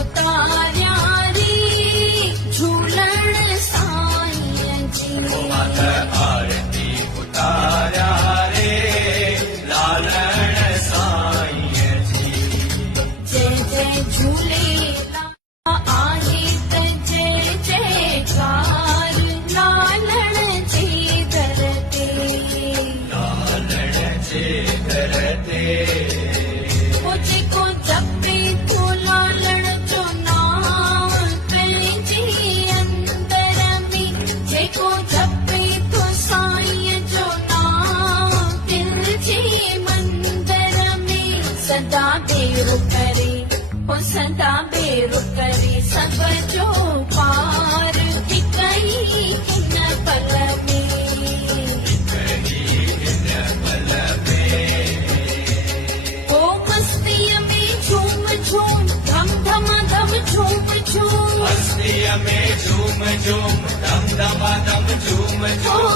उतारिया रे झूलण साईं जी। मात आरती उतारिया रे लालण साईं जी। जय जय झूलेलाल आहे त जय जयकार लालण जे दर ते। लालण जे दर ते ओ जेको जपे तो लालण जो नाम पंहिंजे अंदर में। जेको जपे तो साईं जो नाम दिल जे मंदर में। सदा बेरो करे ओ सदा बेरो करे सब जो पार हिक ई हिन पल में। ओ मस्तीअ में झूम झूम धम धम धम झूम झूम। मस्तीअ में झूम झूम धम धम धम झूम झूम।